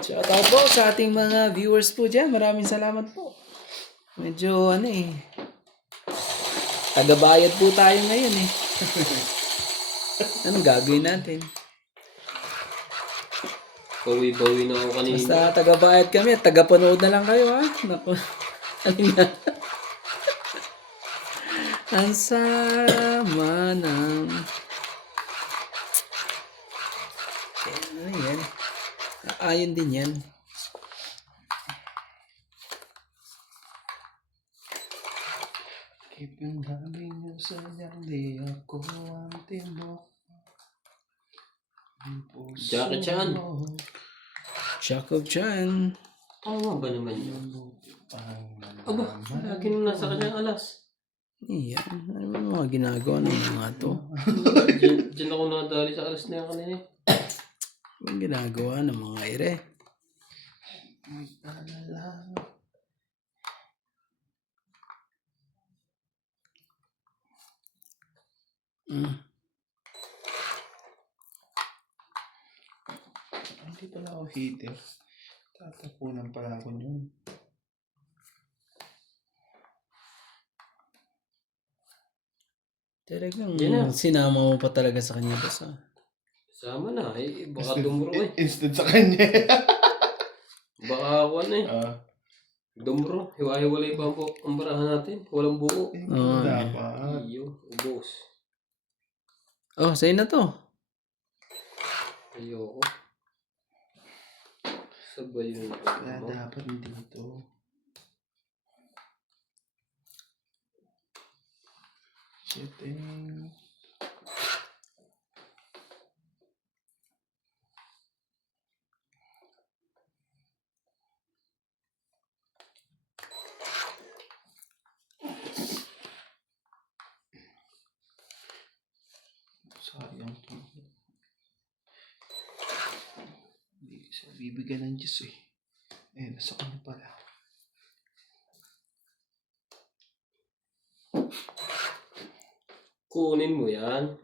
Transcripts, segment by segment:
Shoutout po sa ating mga viewers po dyan. Maraming salamat po. Medyo tagabayad po tayo ngayon eh. Anong gagawin natin? Bawi-bawi na ako kanina. Basta tagabayad kami at tagapanood na lang kayo ha. Naku. Ano nga? Ang sama ng... Ano yan? Ayon din yan. Keep yung daming nyo sa di ako ang tibok. Jackie Chan. Jacob Chan. Tama ba naman yun? Aba, lagi nung nasa kanyang alas. Iyan. Ano ba mga ginagawa ng mga to? Diyan ako nadali sa alas na yan kanina. Ang ginagawa ng mga ire. Hindi pala ako hater. Tatapunan pala ako yun. Talagang Yan na. sinama mo pa talaga sa kanya boss ha? Sama na eh. Baka dumuro eh. Instant sa kanya. Baka ako na eh. Ah, Dumuro. Hiwa-hiwalay pa ang barahan natin. Walang buo. dapat. Iyo. Ubos. Oh, sa'yo na to. Ayoko. Sabay yun. Kaya dapat dito. Shitting. Sayang to. Hindi siya bibigyan ng Diyos eh. Eh, nasa kanya pala. Kunin mo yan.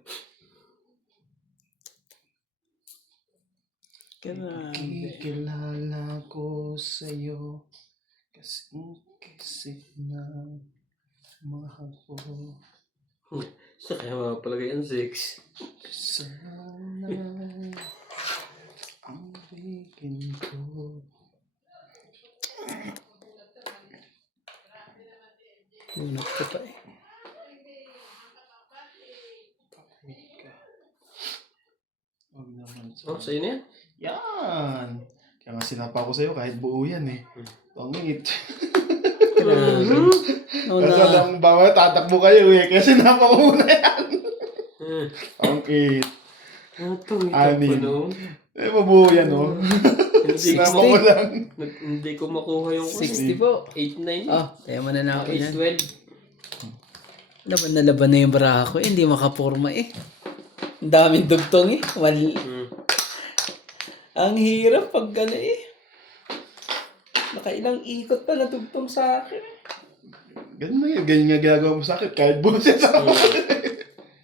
Grabe. Kikilala ko sa'yo kasi na mahal ko. Sa kaya mapalagay ang 6. Sana ang bigin ko. Unat ko pa eh. Huwag naman Oh, sa'yo na yan. Yan! Kaya nga sinapa ko sa'yo kahit buo yan eh. Tongit. Grabe. Kasi alam ba tatakbo kayo eh. Kaya sinapa ko muna yan. Tongit. Tungit Anim. pa noon. Eh, mabuo yan oh. Sinapa ko lang. Hindi ko makuha yung 60 po. 8-9. Oh, kaya mo na ako yan. 8-12. Laban na laban na yung baraha ko eh. Hindi makaporma eh. Ang daming dugtong eh. Ang hirap pag gano'n eh. Nakailang ikot pa na dugtong sa akin. Ganun na yan. Ganyan nga ginagawa mo sa akin. Kahit buo siya sa akin.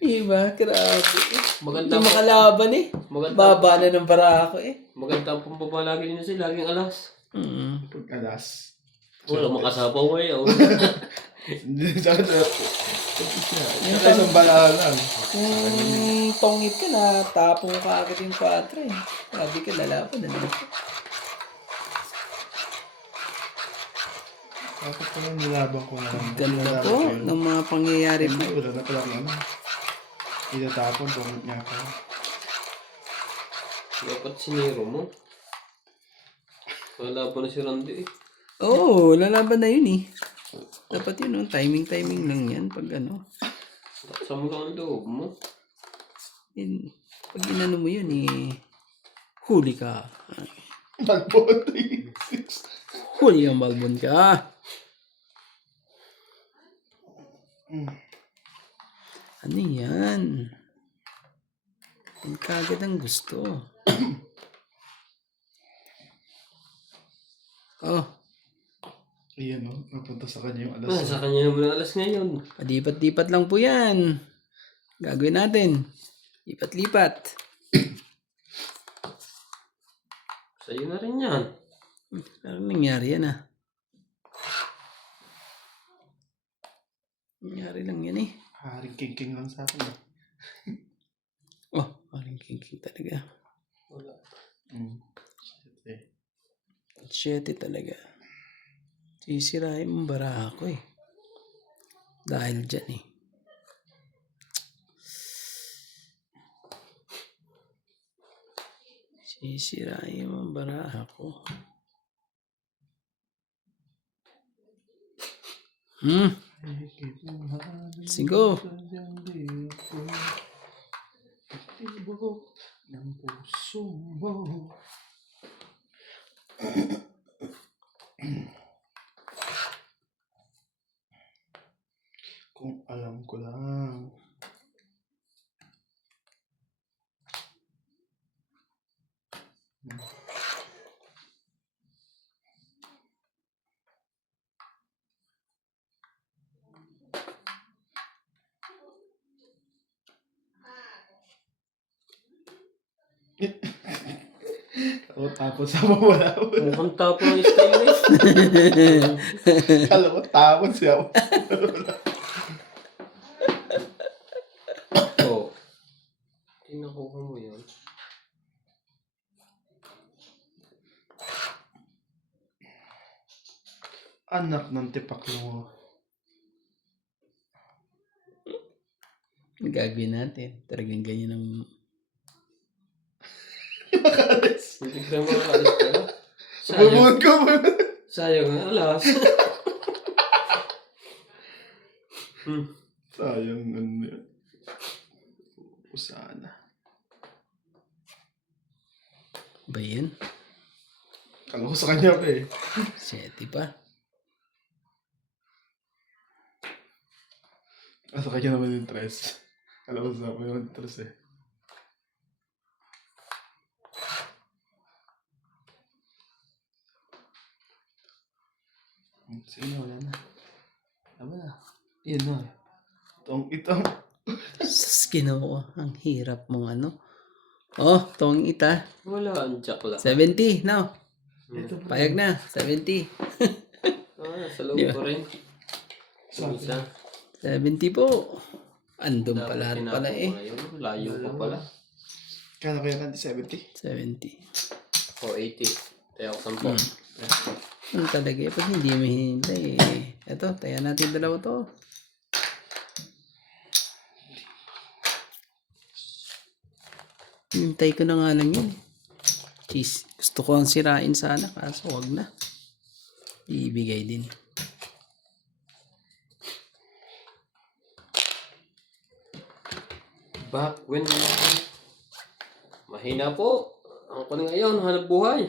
Diba? Grabe eh. Maganda Hindi makalaban eh. Maganda. Baba na ng baraha ko eh. Maganda ang pambabalagi niyo sila. Laging alas. Pagkalas. Wala makasabaw ngayon. Hindi sa akin. Saka isang bala lang. Kung tongit ka na, tapong ka agad yung 4 eh. Sabi ka, lalaban na lang. Dapat pala nilaban ko na lang. Ganda po ng mga pangyayari po. Wala na pala naman. Itatapon, tungkol niya ako. Dapat siniro mo. Wala pa na si Randy eh. Oo, lalaban na yun eh. Dapat yun, timing lang yan pag ano. Taksa mo lang ang loob mo. Pag inano mo yun eh, huli ka. Nagbote. Huli ang balbon ka. Ano yan? Ang kagad ang gusto. Oh, Ayan o, napunta sa kanya yung alas. Sa kanya naman ang alas ngayon. palipat-lipat lang po yan. Gagawin natin. Lipat-lipat. Sa'yo na rin yan. Anong nangyari yan Nangyari lang yan eh. Haring king lang sa akin. Oh, parang king talaga. Wala. Shit talaga. Sisirahin mong bara ako eh. Dahil dyan eh. Sisirahin mong bara ako. Sigo. Ng puso mo. Kung alam ko lang. O tapos sa wala. Mukhang tapo ng style eh. Kala ko tapos siya. Oo. Tinakuha mo yun. Anak ng tipaklo. Gagawin natin. Talagang ganyan ang... Makalis. Hindi ka makakalis ka na. Bumod ko mo. Sayang ang alas. Sayang ano yun. Sana. Ba yan? Kala ko sa kanya pa eh. Seti pa. Sa kanya naman yung tres. Kala ko sa kanya yung tres eh. Sige na, wala na. Tama na. Yan na. Itong. Sus, Ginoo. Ang hirap mong ano. Oh, tong ita. Wala ang jack lang. 70, no? Ito pa. Payag na, 70. Sa loob Di ba? ko rin. Sa Isa. 70 po. Andun Dapat pala tinapon pala ko eh. ngayon. Layo pa pala. Kano kaya kanti 70? 70. O 80. Tayo ako 10. Ano talaga eh, pag hindi mo hinintay eh. Eto, taya natin dalawa to. Hintay ko na nga lang yun eh. Jeez, gusto ko ang sirain sana kaso wag na. Ibigay din. Back when... Mahina po. Ang ko ngayon, hanap buhay.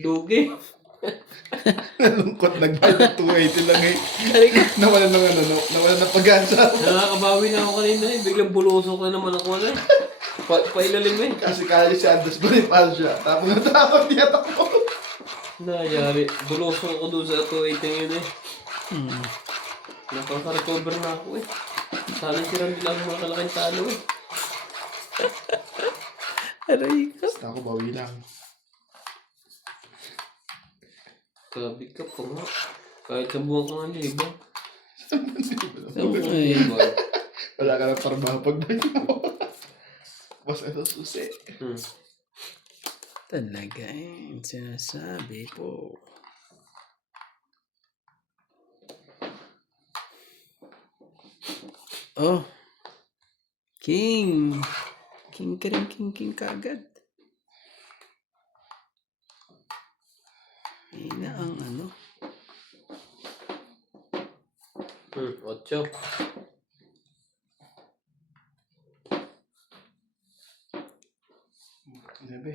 Lugi. Nalungkot, nagbayad 280 lang eh. Nawalan ng ano, nawalan ng pag-asa. Nakakabawi na ako kanina eh. Biglang bulusok na naman ako na eh. Pailalim eh. Kasi kaya si Andres Bonifacio. Tapos natapos niya ako. Nangyari. Bulusok ako doon sa 280 yun eh. Nakaka-recover na ako eh. Sana si Randy lang mga kalaking talo eh. Aray ko. Basta ako, bawi lang. Grabe ka pa nga. Kahit sa buwan ka nga libo. Okay. Wala ka na trabaho pagbayo mo. Basta ito susi. Talaga eh. Sinasabi po. Oh. King. King ka rin, king kagad. Ina ang ano. 8. Sabi.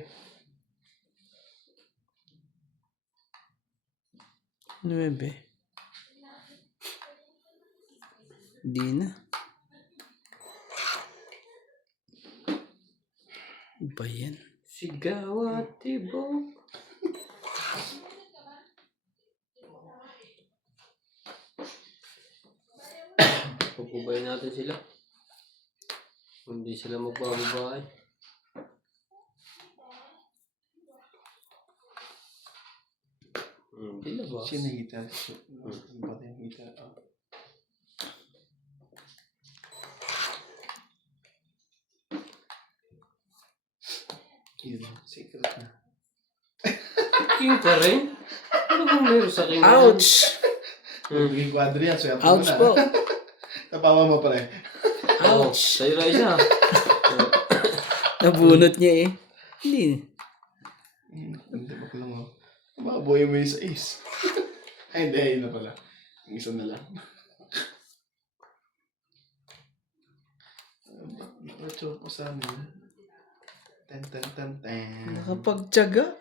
9. Di na. Ba yan? Sigaw at tibok. Pupubayin natin sila. Hindi sila magbababay. Hindi na ba? Siya na hita. Ba't yung hita? Yun, secret na. King ka rin? Ano bang meron sa king? Ouch! Magiging quadri yan, swerte mo Ouch na. po. Tapawa mo pala eh. Ouch! Sa'yo na isa. Nabunot niya eh. Hindi. Hindi mo ko lang ako. Makabuhay mo yung sa ace. Ay, hindi. Ayun na pala. Yung isa na lang. Nakachok ko sa amin. Ten. Nakapagtyaga.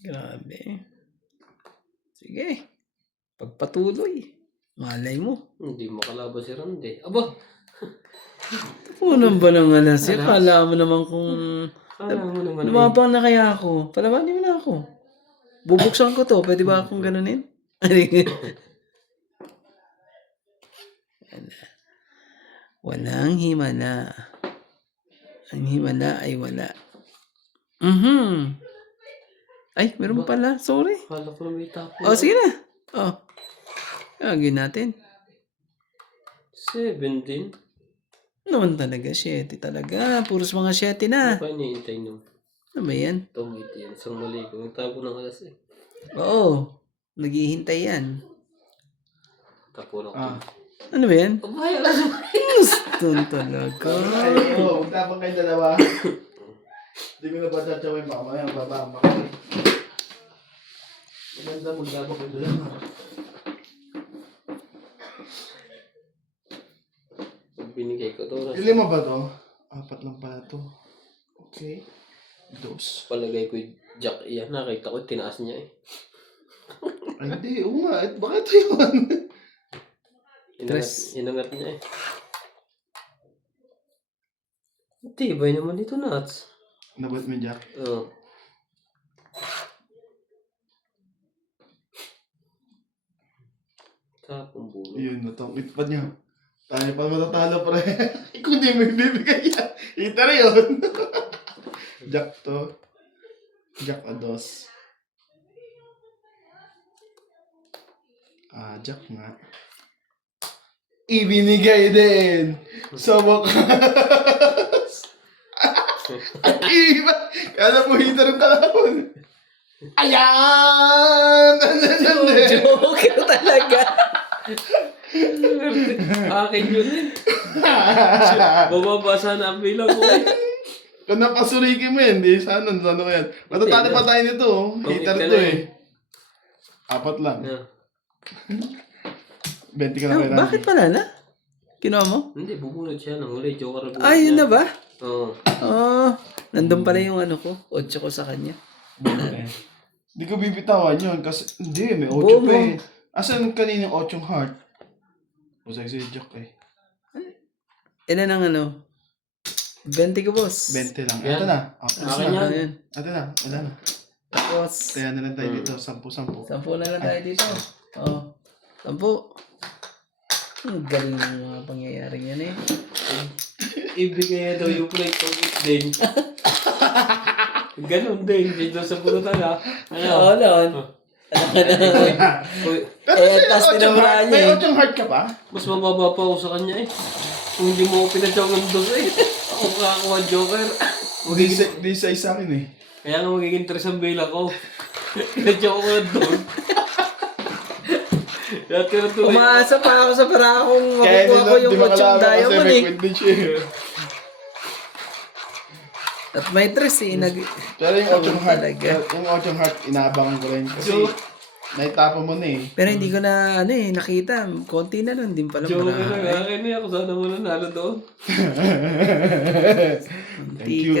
Grabe. Sige. Pagpatuloy. Malay mo. Hindi makalaban si Randy. Aba! Unang ba ng alas? Kala mo naman kung Alam mo naman eh. lumabang na kaya ako. Palabanin mo na ako. Bubuksan ko to. Pwede ba akong ganunin? Walang himala. Ang himala ay wala. Ay, meron pala. Sorry. Kala ko na may tapo. Oh, sige na. Oh. Agin natin. 17? Naman talaga, 7 talaga. Puros mga 7 na. Ano pa iniintay nyo? Ano ba yan? Tumit yan. Isang mali ko. Nagtapo ng alas eh. Oo. Naghihintay yan. Tapo ng Ano ba yan? Abay, alas mo. Gusto talaga. Ay, oo. Magtapang kayo dalawa. Hindi ko na ba tatawin pa. Mamaya babama ka. Maganda magtapang kayo dalawa. Binigay ko to. Pili mo ba to? 4 lang pala to. Okay. 2. Palagay ko yung Jack iyan. Nakita ko tinaas niya eh. Ay, hindi. Oo nga. Bakit yun? Inangat niya eh. Tibay naman ito, Nats. Nabot mo, Jack? Oo. Tapong bulo. Yun, natangit pa niya. Tayo pa matatalo pa rin. Kung di mo ibibigay yan. Ito na yun. Jack to. Jack o 2. Jack nga. Ibinigay din. Sa wakas. Iba. Kala mo hita rin kalahon. Ayan! Joker talaga. Akin yun eh. Bababa sana ang bilang ko eh. Kung napasurikin mo yan, di sana ano yan. Matatalo pa tayo nito. Hitar to eh. 4 lang. 20 ka na kay Randy. Bakit pala na? Kinuha mo? Hindi, bubunod siya ng huli. Joker na Ay, yun na ba? Oo. Nandun pala yung ano ko. 8 ko sa kanya. Hindi ko bibitawan yun kasi hindi, may 8 Boom. pa eh. Asan kanina 8 heart? Usay si Jack eh. Ilan ang ano? 20 ko, boss. 20 lang. Yan. Ito na. Akin yan. Ayan. Ito na. Wala na. Boss. Kaya na lang tayo dito. 10. 10 na lang tayo dito. Oo. 10. Ang galing ng mga pangyayaring yan eh. Ibigay niya daw yung plate ko din. Ganon din. Dito sa punutan ha. Oo, noon. Uy, Tas tinamura niya May eh. 8 heart ka pa? mas mababa pa ako sa kanya eh. Kung hindi mo ako pinadyaw ng dos eh. Ako makakakuha Joker. Di sa isa akin eh. Kaya nga magiging 3 ang bilang ko. Pinadyaw ko ng dos. Kaya tinutuloy. Umaasa pa ako sa para akong makukuha ko yung 8 diamond eh. May siya eh. At may 3 eh. Pero yung 8 heart, Talaga. yung 8 heart, inaabangan ko rin. Kasi, naitapo mo na eh. Pero hindi ko na nakita. Konti na lang din pala. Joker Marami. lang. Akin na ako. Sana mo nanalo doon. Thank you.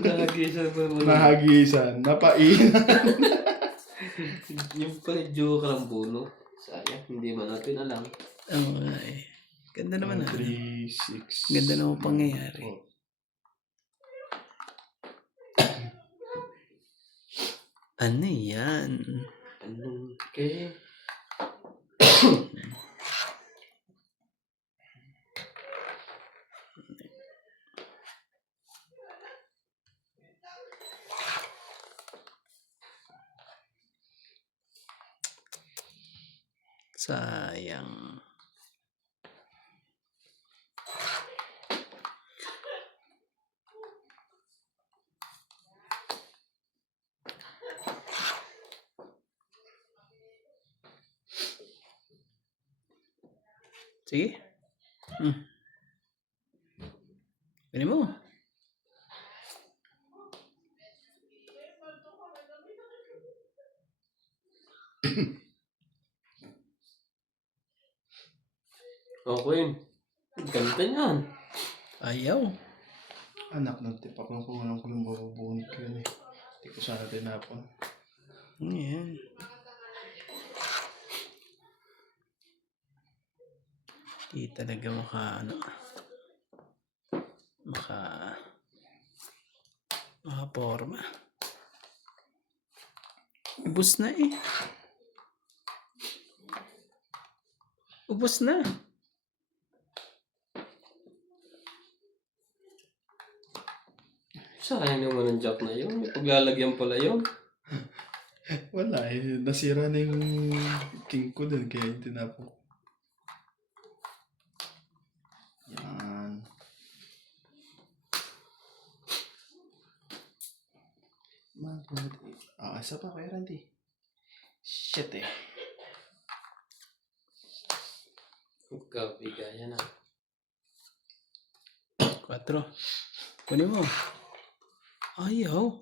Nakagisan pa naman. Nahagisan. Napainan. Yung pala Joker ang buno. Sayang. Hindi man natin alam. Oo nga eh. Ganda naman 3, 6. Ganda naman pangyayari. Ano yan? Anong okay? Sayang. Sige. Kunin mo. Okay. Ganda niyan. Ayaw. Anak, nagtipak lang kung anong kulang bababunot ko yun eh. Hindi ko sana tinapon. Yan. Di talaga makaporma. Ubus na eh. Ubus na. Sayang naman ang jack na yun. May paglalagyan pala yun. Wala eh. Nasira na yung king ko dun kaya yung tinapon. Yan. Isa pa kaya Randy. Shit eh. Magkabigayan na. 4. Kunin mo. Ayaw.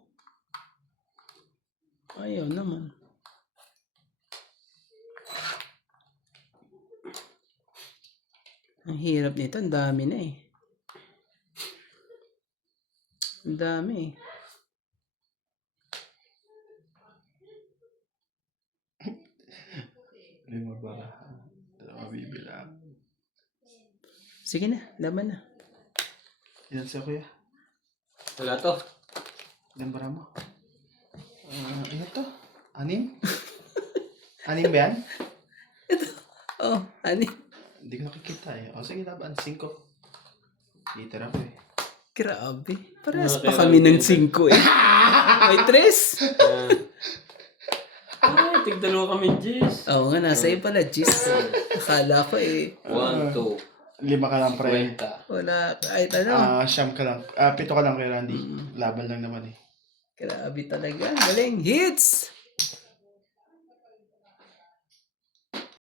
Ayaw naman. Ang hirap nito. Ang dami na eh. Ang dami eh. Lima barahan. Dalawa bibilang. Sige na. Laban na. Ilan siya kuya? Wala to. Ilan bara mo? Ano to? 6? 6 ba yan? Oh, ani. Hindi ko nakikita eh. O sige laban. 5. Liter ako eh. Grabe. Parehas Okay, pa kami ng okay. 5 eh. May 3. Ay, tigdalawa kami, Jis. Oo nga, nasa iyo pala, Gis. Akala ko eh. 1, 2, 5 ka lang pre. 20. Wala, kahit ano. 7 ka lang. 7 ka lang kay Randy. Laban lang naman eh. Grabe talaga. Galing. Hits!